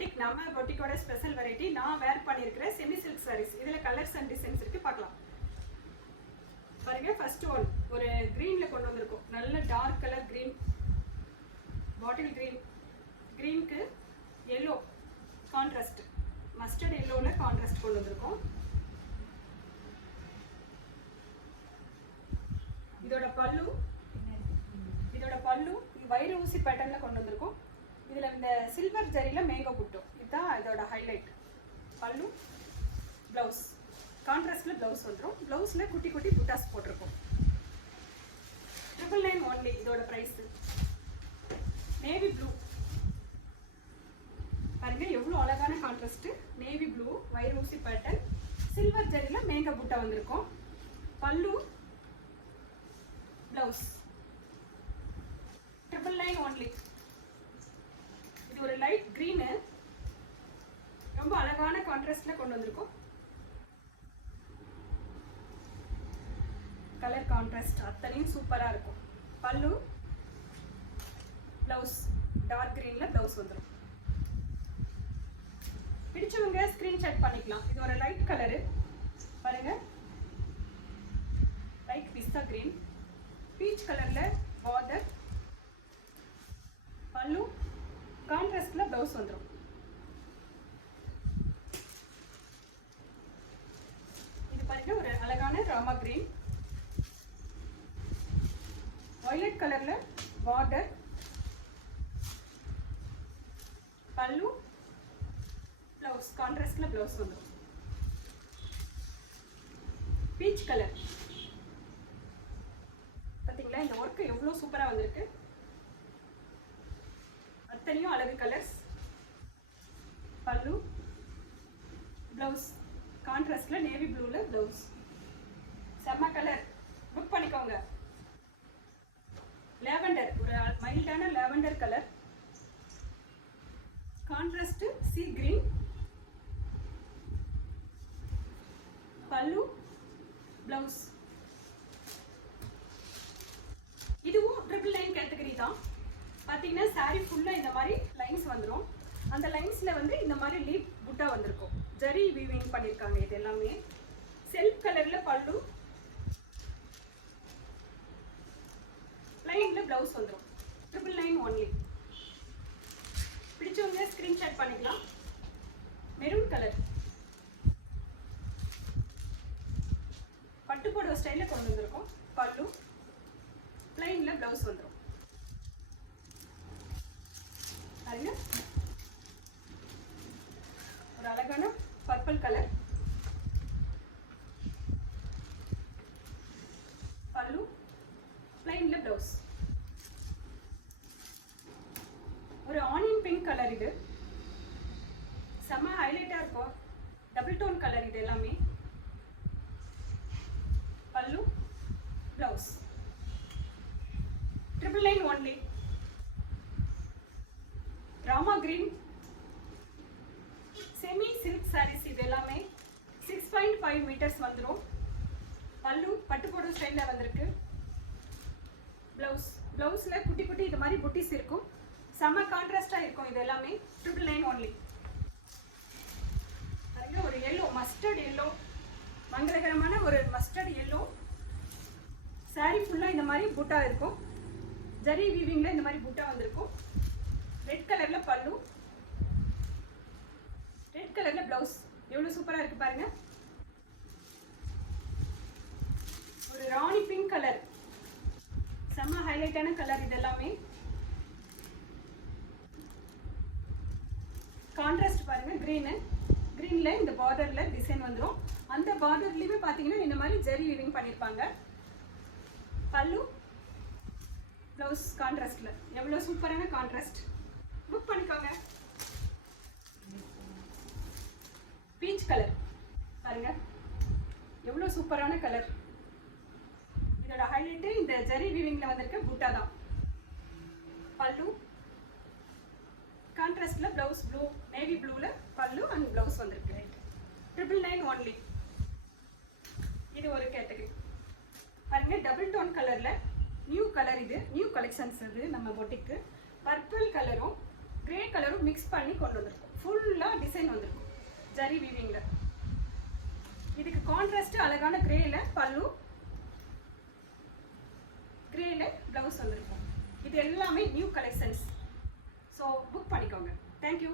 Boutique நம்ம பொட்டிக்கோட special variety நான் வேர் பண்ணியிருக்கிற செமி சில்க் சாரீஸ். இதில் கலர்ஸ் அண்ட் டிசைன்ஸ் இருக்கு, பார்க்கலாம். பாருங்க, ஃபர்ஸ்ட் ஒன் ஒரு கிரீன்ல கொண்டு வந்திருக்கோம். நல்ல dark colour green, bottle green. கிரீனுக்கு எல்லோ கான்ட்ராஸ்ட், மஸ்டர்ட் எல்லோவில் கான்ட்ராஸ்ட் கொண்டு வந்திருக்கோம். இதோட பல்லு வைர ஊசி பேட்டர்ன்ல கொண்டு வந்திருக்கோம். இதுல இந்த சில்வர் ஜரியில மேங்கோ புட்டோ, இதுதான் இதோட ஹைலைட். பல்லு, பிளவுஸ் கான்ட்ராஸ்ட்ல பிளவுஸ் வந்துடும். பிளவுஸ்ல குட்டி குட்டி புட்டாஸ் போட்டிருக்கோம். 999 ஒன்லி இதோட பிரைஸ். நேவி ப்ளூ பாருங்க, எவ்வளோ அழகான கான்ட்ராஸ்ட். நேவி ப்ளூ வைர ஊசி பேட்டர்ன், சில்வர் ஜரியில மேங்கோ புட்டா வந்திருக்கும். பல்லு, பிளவுஸ் 999 ஒன்லி. இது ஒரு லைட் கிரீனு, ரொம்ப அழகான கான்ட்ராஸ்ட்ல கொண்டு வந்திருக்கோம். கலர் கான்ட்ராஸ்ட் அத்தனையும் சூப்பரா இருக்கும். பல்லு, பிளவுஸ் டார்க் கிரீன்ல பிளவுஸ் வந்துடும். பிடிச்சவங்க ஸ்கிரீன்ஷாட் பண்ணிக்கலாம். இது ஒரு லைட் கலரு பாருங்க, லைட் பிஸ்தா கிரீன், பீச் கலர்ல பார்டர், பல்லு கான்ட்ராஸ்ட்ல பிளவுஸ் வந்துடும். இது பாருங்க, ஒரு அழகான ராமா கிரீன், வயலட் கலர்ல பார்டர், பல்லு, பிளவுஸ் கான்ட்ராஸ்ட்ல பிளவுஸ் வந்துடும். பீச் கலர் பாத்தீங்களா, இந்த ஒர்க் எவ்வளவு சூப்பரா வந்திருக்கு. அத்தனையும் அழகு கலர்ஸ். பல்லு, பிளவுஸ் கான்ட்ராஸ்ட்ல நேவி ப்ளூல பிளவுஸ். செம்ம கலர், புக் பண்ணிக்கோங்க. லாவெண்டர், ஒரு மைல்டான lavender colour, contrast sea green, பல்லு, பிளவுஸ். இதுவும் 999 கேட்டகரி தான். பார்த்தீங்கன்னா சாரி ஃபுல்லாக இந்த மாதிரி லைன்ஸ் வந்துடும். அந்த லைன்ஸில் வந்து இந்த மாதிரி லீப் புட்டா வந்திருக்கும். ஜரி வீவிங் பண்ணியிருக்காங்க. இது எல்லாமே செல்ஃப் கலரில் பல்லு, லைனில் ப்ளவுஸ் வந்துடும். 999 ஒன்லி. பிடிச்சவங்க ஸ்க்ரீன்ஷாட் பண்ணிக்கலாம். மெரூன் கலர் பட்டு போடுற ஸ்டைலில் கொண்டு வந்திருக்கோம். பல்லு, பிளைன்ல பிளவுஸ் வந்துடும். பாருங்க, ஒரு அழகான பர்பிள் கலர், பல்லு, பிளைன்ல பிளவுஸ். ஒரு ஆனியன் பிங்க் கலர், இது செம்ம ஹைலைட்டா இருக்கும். டபுள் டோன் கலர் இது எல்லாமே. Pallu, blouse 999 only. Rama green semi silk sarees. இது எல்லாமே 6.5 மீட்டர்ஸ் வந்துடும். பல்லு பட்டு போடும் ஸ்டைலில் வந்திருக்கு. பிளவுஸ்ல குட்டி குட்டி இது மாதிரி புட்டிஸ் இருக்கும். செம்ம கான்ட்ராஸ்டா இருக்கும். இது எல்லாமே 999 ஒன்லி. ஒரு எல்லோ, மஸ்டர்ட் எல்லோ, மங்களகரமான ஒரு மஸ்டர்ட் எல்லோ. சாரி ஃபுல்லா இந்த மாதிரி புட்டா இருக்கும். ஜரி வீவிங்ல இந்த மாதிரி புட்டா வந்திருக்கும். ரெட் கலர்ல பல்லு, ரெட் கலர்ல பிளவுஸ். எவ்வளவு சூப்பரா இருக்கு பாருங்க. ஒரு ராணி பிங்க் கலர், செம்ம ஹைலைட்டான கலர். இது எல்லாமே கான்ட்ராஸ்ட் பாருங்க. கிரீன்ல இந்த பார்டர்ல டிசைன் வந்துடும். அந்த பார்டர்லயுமே பாத்தீங்கன்னா இந்த மாதிரி ஜரி வீவிங் பண்ணிருப்பாங்க. பல்லு, பிளவுஸ் கான்ட்ராஸ்ட்ல. எவ்வளவு சூப்பரான கான்ட்ராஸ்ட். புக் பண்ணிக்கோங்க. பீச் கலர் பாருங்க, எவ்வளவு சூப்பரான கலர். இதோட ஹைலைட் இந்த ஜரி வீவிங்ல வந்திருக்க புட்டா தான். பல்லு கான்ட்ராஸ்ட்ல பிளவுஸ் ப்ளூ, நேவி ப்ளூல பல்லு அண்ட் பிளவுஸ் வந்திருக்கு. 999 ஒன்லி. இது ஒரு கேட்டகரி பாருங்க. டபுள் டோன் கலர்ல நியூ கலர். இது நியூ கலெக்ஷன்ஸ். இது நம்ம பொட்டிக்கு பர்பிள் கலரும் கிரே கலரும் மிக்ஸ் பண்ணி கொண்டு வந்திருக்கோம். ஃபுல்லாக டிசைன் வந்திருக்கும் ஜரி வீவிங்கில். இதுக்கு கான்ட்ராஸ்ட் அழகான கிரேல பல்லு, கிரேல ப்ளவுஸ் வந்திருக்கும். இது எல்லாமே நியூ கலெக்ஷன்ஸ். ஸோ புக் பண்ணிக்கோங்க. தேங்க்யூ.